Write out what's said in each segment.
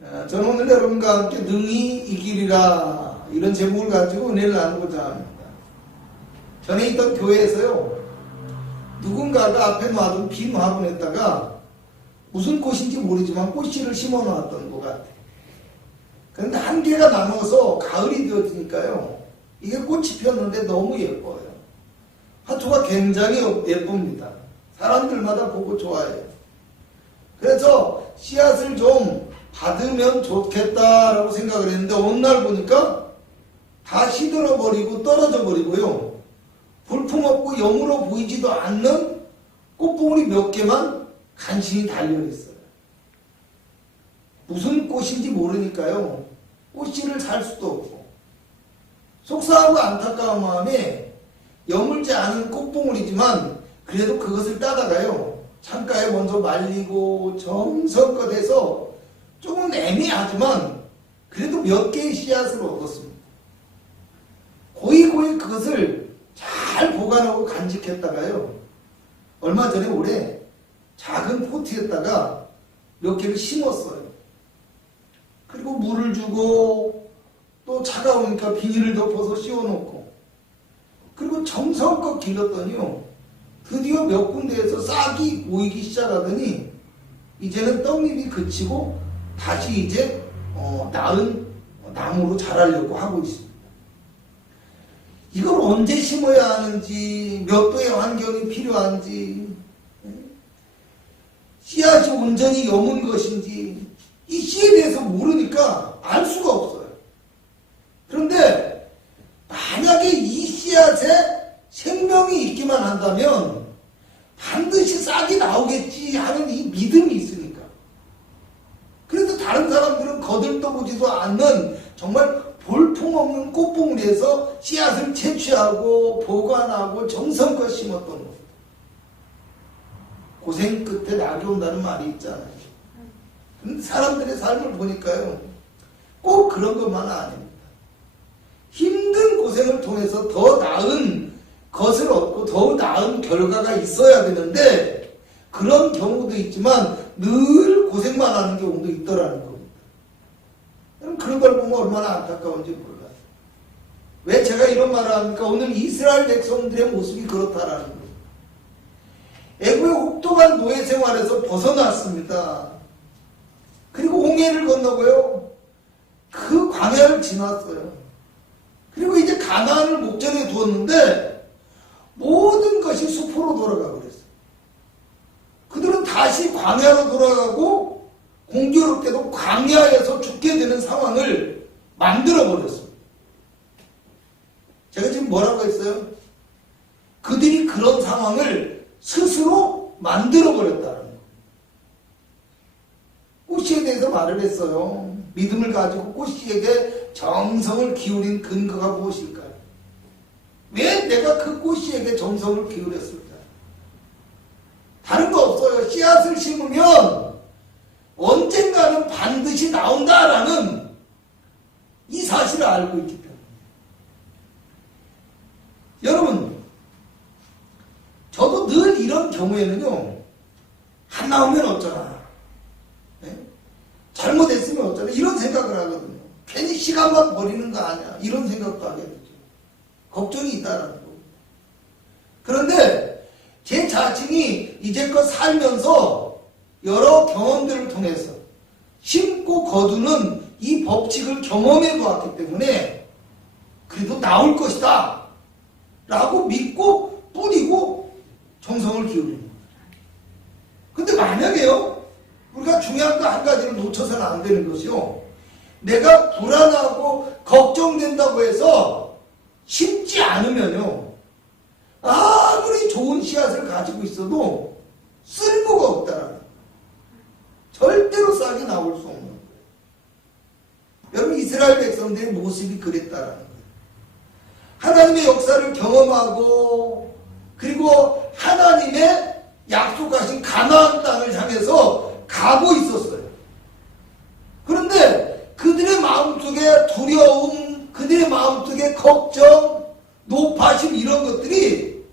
저는 오늘 여러분과 함께 능히 이기리라 이런 제목을 가지고 은혜를 나누고자 합니다. 전에 있던 교회에서요, 누군가가 앞에 놔둔 빈 화분에다가 무슨 꽃인지 모르지만 꽃씨를 심어 놨던 것 같아요. 그런데 한 개가 나눠서 가을이 되어지니까요, 이게 꽃이 피었는데 너무 예뻐요. 화초가 굉장히 예쁩니다. 사람들마다 보고 좋아해요. 그래서 씨앗을 좀 받으면 좋겠다라고 생각을 했는데 어느 날 보니까 다 시들어버리고 떨어져 버리고요, 볼품없고 영으로 보이지도 않는 꽃봉오리 몇 개만 간신히 달려있어요. 무슨 꽃인지 모르니까요, 꽃씨를 살 수도 없고 속상하고 안타까운 마음에 여물지 않은 꽃봉오리지만 그래도 그것을 따다가요, 창가에 먼저 말리고 정성껏 해서 조금 애매하지만 그래도 몇 개의 씨앗을 얻었습니다. 고이고이 그것을 잘 보관하고 간직했다가요, 얼마 전에 올해 작은 포트에다가 몇 개를 심었어요. 그리고 물을 주고 또 차가우니까 비닐을 덮어서 씌워놓고 그리고 정성껏 기렸더니요, 드디어 몇 군데에서 싹이 보이기 시작하더니 이제는 떡잎이 그치고 다시 이제 나은 나무로 자라려고 하고 있습니다. 이걸 언제 심어야 하는지, 몇 도의 환경이 필요한지, 씨앗이 온전히 여문 것인지 이 씨에 대해서 모르니까 알 수가 없어요. 그런데 만약에 이 씨앗에 생명이 있기만 한다면 반드시 싹이 나오겠지 하는 이 믿음이 있으니까. 그래서 다른 사람들은 거들떠보지도 않는 정말 볼품없는 꽃봉오리에서 씨앗을 채취하고 보관하고 정성껏 심었던 겁니다. 고생 끝에 낙이 온다는 말이 있잖아요. 근데 사람들의 삶을 보니까요, 꼭 그런 것만은 아닙니다. 힘든 고생을 통해서 더 나은 것을 얻고 더 나은 결과가 있어야 되는데 그런 경우도 있지만 늘 고생만 하는 경우도 있더라는 겁니다. 그런 걸 보면 얼마나 안타까운지 몰라요. 왜 제가 이런 말을 합니까? 오늘 이스라엘 백성들의 모습이 그렇다라는 거예요. 애굽의 혹독한 노예 생활에서 벗어났습니다. 그리고 홍해를 건너고요, 그 광야를 지났어요. 그리고 이제 가나안을 목전에 두었는데 모든 것이 숲으로 돌아가고 그랬어요. 그들은 다시 광야로 돌아가고 공교롭게도 광야에서 죽게 되는 상황을 만들어버렸습니다. 제가 지금 뭐라고 했어요? 그들이 그런 상황을 스스로 만들어버렸다는 거예요. 꽃씨에 대해서 말을 했어요. 믿음을 가지고 꽃씨에게 정성을 기울인 근거가 무엇일까요? 왜 내가 그 꽃씨에게 정성을 기울였을까? 다른 거 없어요. 씨앗을 심으면 언젠가는 반드시 나온다라는 이 사실을 알고 있기 때문에. 여러분, 저도 늘 이런 경우에는요, 안 나오면 어쩌나, 잘못했으면 어쩌나 이런 생각을 하거든요. 괜히 시간만 버리는 거 아니야 이런 생각도 하게 되죠. 걱정이 있다라는 겁니다. 그런데 제 자신이 이제껏 살면서 여러 경험들을 통해서 심고 거두는 이 법칙을 경험해 보았기 때문에 그래도 나올 것이다 라고 믿고 뿌리고 정성을 기울이는 거예요. 근데 만약에요, 우리가 중요한 거 한 가지를 놓쳐서는 안 되는 것이요, 내가 불안하고 걱정된다고 해서 심지 않으면요, 아무리 좋은 씨앗을 가지고 있어도 쓸모가 없다라는 거예요. 절대로 싹이 나올 수 없는 거예요. 여러분, 이스라엘 백성들의 모습이 그랬다라는 거예요. 하나님의 역사를 경험하고 그리고 하나님의 약속하신 가나안 땅을 향해서 가고 있었어요. 그런데 그들의 마음속에 두려움, 그들의 마음속에 걱정, 노파심 이런 것들이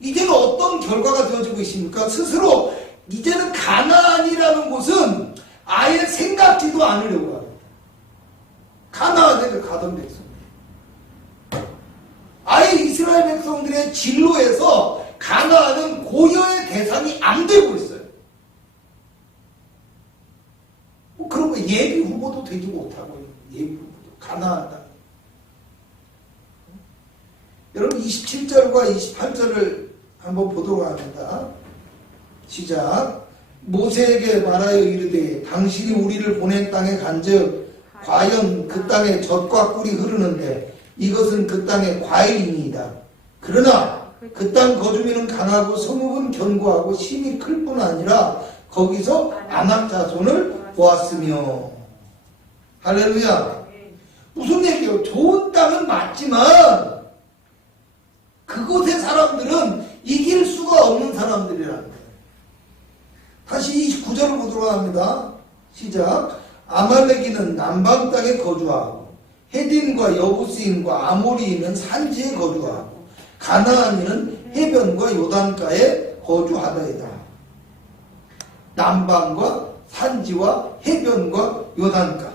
이제는 어떤 결과가 되어지고 있습니까? 스스로 이제는 가나안이라는 곳은 아예 가나안에 생각지도 않으려고 합니다. 가나안에 가던 백성. 아예 이스라엘 백성들의 진로에서 가나안은 고려의 대상이 안 되고 있어요. 뭐 그런 거 예비 후보도 되지 못하고 예비 후보도 가나안 땅. 여러분 27절과 28절을 한번 보도록 합니다. 시작. 모세에게 말하여 이르되 당신이 우리를 보낸 땅에 간즉 과연 그 땅에 젖과 꿀이 흐르는데 이것은 그 땅의 과일입니다. 그러나 그 땅 거주민은 강하고 성읍은 견고하고 심이 클 뿐 아니라 거기서 아낙 자손을 보았으며. 할렐루야. 무슨 얘기예요? 좋은 땅은 맞지만 그곳의 사람들은 이길 수가 없는 사람들이라는 거예요. 다시 29절을 보도록 합니다. 시작. 아말렉인은 남방 땅에 거주하고 헤딘과 여부스인과 아모리인은 산지에 거주하고 가나안인은 해변과 요단가에 거주하더이다. 남방과 산지와 해변과 요단가.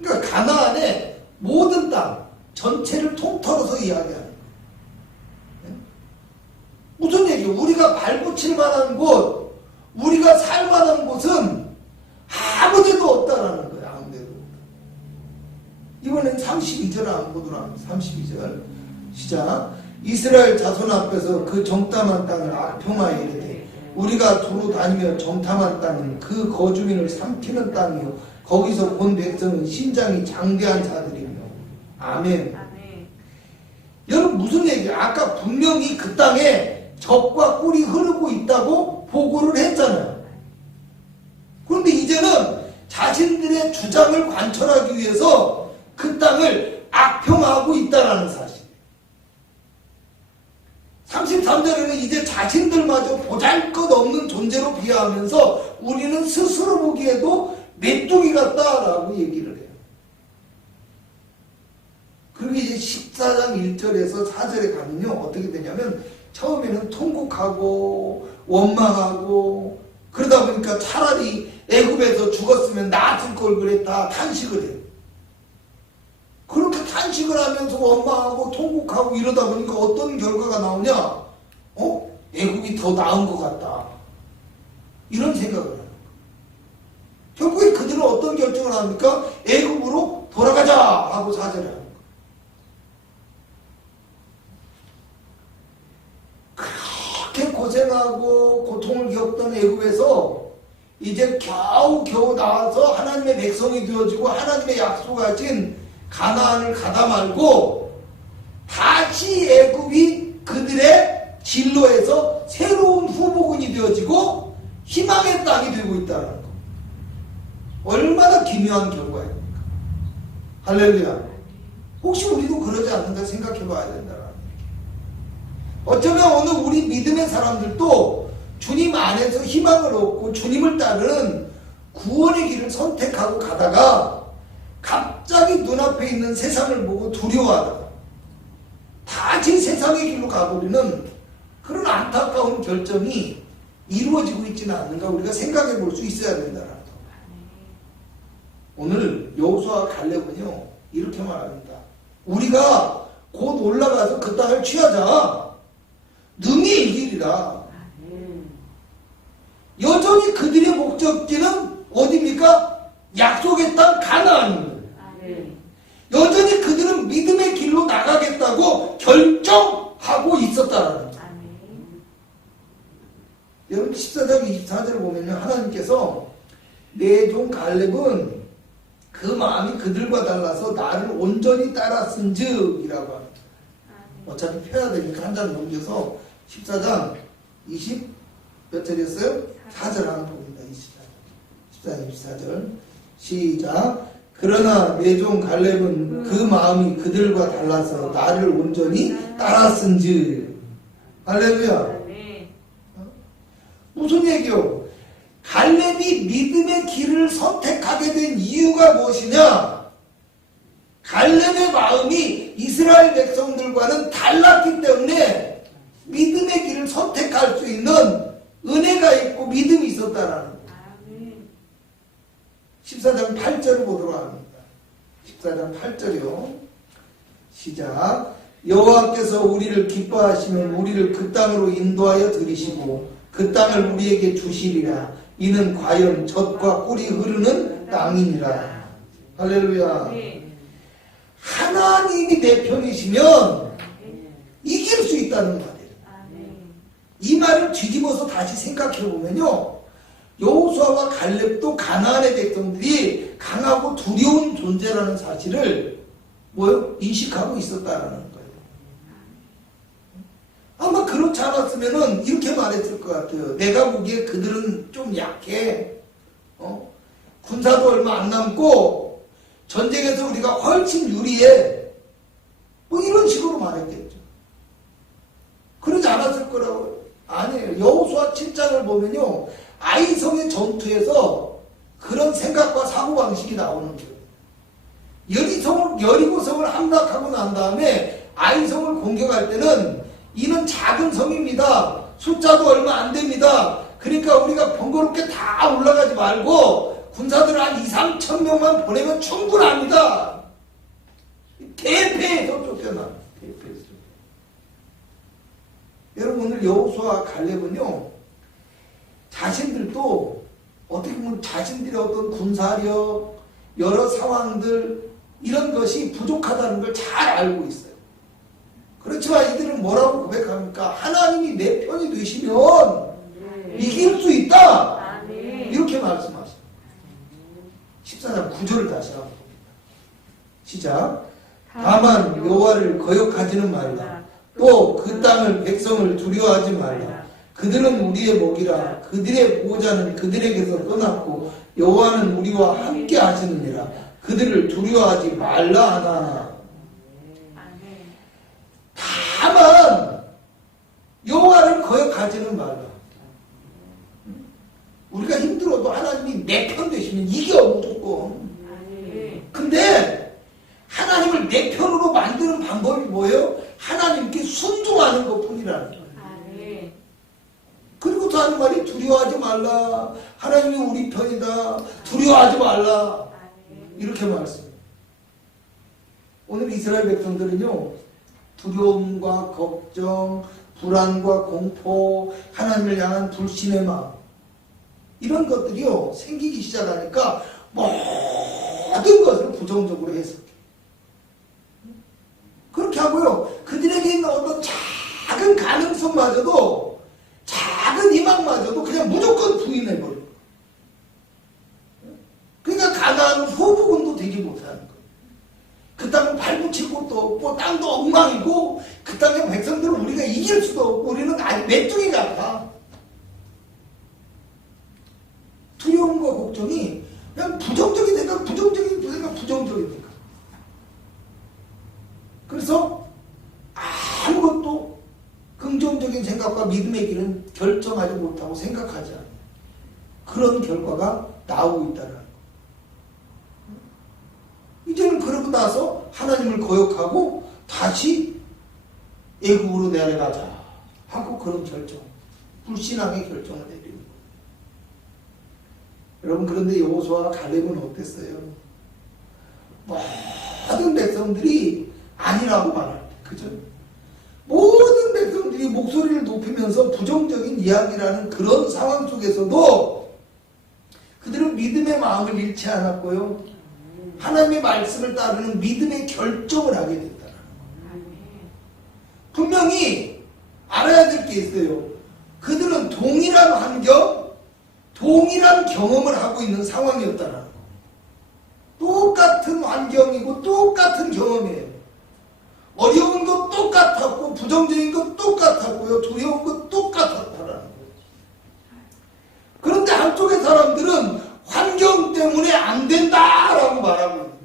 그러니까 가나안의 모든 땅 전체를 통틀어서 이야기하는 거예요. 무슨 얘기예요? 우리가 발붙일 만한 곳, 우리가 살 만한 곳은 아무 데도 없다라는 거예요. 아무 데도. 이번엔 32절 안 보도록 합니다. 32절 시작. 이스라엘 자손 앞에서 그 정탐한 땅을 악평하여 이르되 우리가 두루 다니며 정탐한 땅은 그 거주민을 삼키는 땅이요 거기서 본 백성은 신장이 장대한 자들이며. 아멘. 여러분 무슨 얘기예요? 아까 분명히 그 땅에 젖과 꿀이 흐르고 있다고 보고를 했잖아요. 그런데 이제는 자신들의 주장을 관철하기 위해서 그 땅을 악평하고 있다는 사실. 33절에는 이제 자신들마저 보잘것없는 존재로 비하하면서 우리는 스스로 보기에도 메뚜기 같다라고 얘기를 해요. 그리고 이제 14장 1절에서 4절에 가면요 어떻게 되냐면 처음에는 통곡하고 원망하고 그러다 보니까 차라리 애굽에서 죽었으면 나았을 걸 그랬다 탄식을 해요. 그렇게 탄식을 하면서 원망하고 통곡하고 이러다 보니까 어떤 결과가 나오냐? 애굽이 더 나은 것 같다. 이런 생각을 해요. 결국에 그들은 어떤 결정을 합니까? 애굽으로 돌아가자 하고 사죄를 합니다. 그렇게 고생하고 고통을 겪던 애굽에서 이제 겨우 나와서 하나님의 백성이 되어지고 하나님의 약속하신 가나안을 가다 말고 다시 애굽이 그들의 진로에서 새로운 후보군이 되어지고 희망의 땅이 되고 있다는 거. 얼마나 기묘한 결과입니까? 할렐루야. 혹시 우리도 그러지 않는가 생각해 봐야 된다는 얘기. 어쩌면 오늘 우리 믿음의 사람들도 주님 안에서 희망을 얻고 주님을 따르는 구원의 길을 선택하고 가다가 갑자기 눈앞에 있는 세상을 보고 두려워하다가 다시 세상의 길로 가버리는 그런 안타까운 결정이 이루어지고 있지는 않는가 우리가 생각해 볼 수 있어야 된다는 거. 오늘 여호수아와 갈렙은요 이렇게 말합니다. 우리가 곧 올라가서 그 땅을 취하자. 능히 이기리라. 여전히 그들의 목적지는 어디입니까? 약속의 땅 가나안입니다. 여전히 그들은 믿음의 길로 나가겠다고 결정하고 있었다라는 거예요. 여러분 14장 24절을 보면 하나님께서 내 종 갈렙은 그 마음이 그들과 달라서 나를 온전히 따랐은즉 이라고 합니다. 어차피 펴야 되니까 한 장 넘겨서 14장 20 몇 절이었어요? 4절 하나 봅니다. 14장 24절 시작. 그러나 내 종 갈렙은 그 마음이 그들과 달라서 나를 온전히 따랐은즉. 할렐루야. 무슨 얘기요? 갈렙이 믿음의 길을 선택하게 된 이유가 무엇이냐? 갈렙의 마음이 이스라엘 백성들과는 달랐기 때문에 믿음의 길을 선택할 수 있는 은혜가 있고 믿음이 있었다라는 거예요. 14장 8절을 보도록 합니다. 14장 8절이요. 시작. 여호와께서 우리를 기뻐하시면 우리를 그 땅으로 인도하여 들이시고 그 땅을 우리에게 주시리라. 이는 과연 젖과 꿀이 흐르는 땅이니라. 할렐루야. 하나님이 내 편이시면 이길 수 있다는 말이에요. 이 말을 뒤집어서 다시 생각해 보면요, 여호수아와 갈렙도 가나안의 백성들이 강하고 두려운 존재라는 사실을 인식하고 있었다라는 거예요. 아마 그렇지 않았으면은 이렇게 말했을 것 같아요. 내가 보기에 그들은 좀 약해. 군사도 얼마 안 남고 전쟁에서 우리가 훨씬 유리해. 이런 식으로 말했겠죠. 그러지 않았을 거라고요. 아니에요. 여호수아 7장을 보면요, 아이성의 전투에서 그런 생각과 사고방식이 나오는 거예요. 여리고성을 함락하고 난 다음에 아이성을 공격할 때는 이는 작은 성입니다. 숫자도 얼마 안 됩니다. 그러니까 우리가 번거롭게 다 올라가지 말고 군사들 한 2, 3천 명만 보내면 충분합니다. 대패에서 쫓겨나. 대패에서. 여러분, 오늘 여호수아와 갈렙은요, 자신들도 어떻게 보면 자신들의 어떤 군사력, 여러 상황들, 이런 것이 부족하다는 걸 잘 알고 있어요. 그렇지만 이들은 뭐라고 고백합니까? 하나님이 내 편이 되시면 이길 수 있다. 이렇게 말씀하십니다. 14장 9절을 다시 한번 봅니다. 시작. 다만 여호와를 거역하지는 말라. 또 그 땅을 백성을 두려워하지 말라. 그들은 우리의 먹이라. 그들의 보호자는 그들에게서 떠났고 여호와는 우리와 함께 하시느니라. 그들을 두려워하지 말라 하나. 다만 여호와를 거역하지는 말라. 우리가 힘들어도 하나님이 내 편 되시면 이겨 무조건. 근데 하나님을 내 편으로 만드는 방법이 뭐예요? 하나님께 순종하는 것뿐이라는 거예요. 그리고 또 하는 말이 두려워하지 말라. 하나님이 우리 편이다. 두려워하지 말라. 이렇게 말씀해요. 오늘 이스라엘 백성들은요, 두려움과 걱정, 불안과 공포, 하나님을 향한 불신의 마음, 이런 것들이요 생기기 시작하니까 모든 것을 부정적으로 해석해요. 그렇게 하고요, 그들에게 있는 어떤 작은 가능성마저도, 작은 희망마저도 그냥 무조건 부인해버려요. 그러니까 가나안은 소부군도 되지 못하는 거예요. 그 땅은 발붙일 곳도 없고 땅도 엉망이고 그 땅의 백성들은 우리가 이길 수도 없고 우리는 아주 메뚜기 같아. 두려움과 걱정이 그냥 부정적인 생각, 부정적인 생각. 그래서 아무것도 긍정적인 생각과 믿음의 길은 결정하지 못하고 생각하지 않아요. 그런 결과가 나오고 있다는 거예요. 이제는 그러고 나서 하나님을 거역하고 다시 애국으로 내려가자 하고 그런 결정, 불신앙의 결정을 내리는 거예요. 여러분, 그런데 여호수아와 갈렙은 어땠어요? 모든 백성들이 아니라고 말할 때, 그죠? 모든 백성들이 목소리를 높이면서 부정적인 이야기라는 그런 상황 속에서도 그들은 믿음의 마음을 잃지 않았고요, 하나님의 말씀을 따르는 믿음의 결정을 하게 됐다. 분명히 알아야 될 게 있어요. 그들은 동일한 환경, 동일한 경험을 하고 있는 상황이었다는 거. 똑같은 환경이고 똑같은 경험이에요. 어려운 것 똑같았고 부정적인 것 똑같았고요, 두려운 것 똑같았다라는 거예요. 그런데 한쪽의 사람들은 환경 때문에 안 된다라고 말하고 있는 거예요.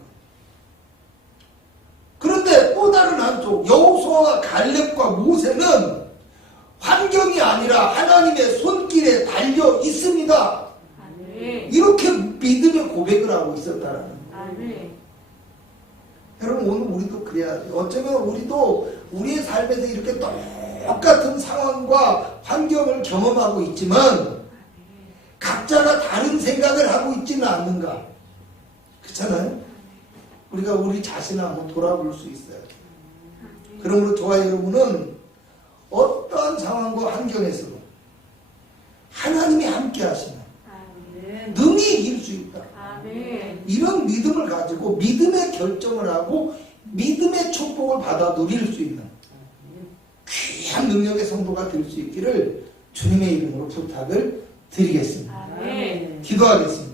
그런데 또 다른 한쪽 여호수아와 갈렙과 모세는 환경이 아니라 하나님의 손길에 달려 있습니다. 이렇게 믿음의 고백을 하고 있었다라는 거예요. 여러분, 오늘 우리도 그래야 돼요. 어쩌면 우리도 우리의 삶에서 이렇게 똑같은 상황과 환경을 경험하고 있지만 각자가 다른 생각을 하고 있지는 않는가? 그렇잖아요? 우리가 우리 자신을 한번 돌아볼 수 있어요. 그러므로 저와 여러분은 어떠한 상황과 환경에서도 하나님이 함께 하시면 능히 이길 수 있다. 이런 믿음을 가지고 믿음의 결정을 하고 믿음의 축복을 받아 누릴 수 있는 귀한 능력의 성도가 될 수 있기를 주님의 이름으로 부탁을 드리겠습니다. 기도하겠습니다.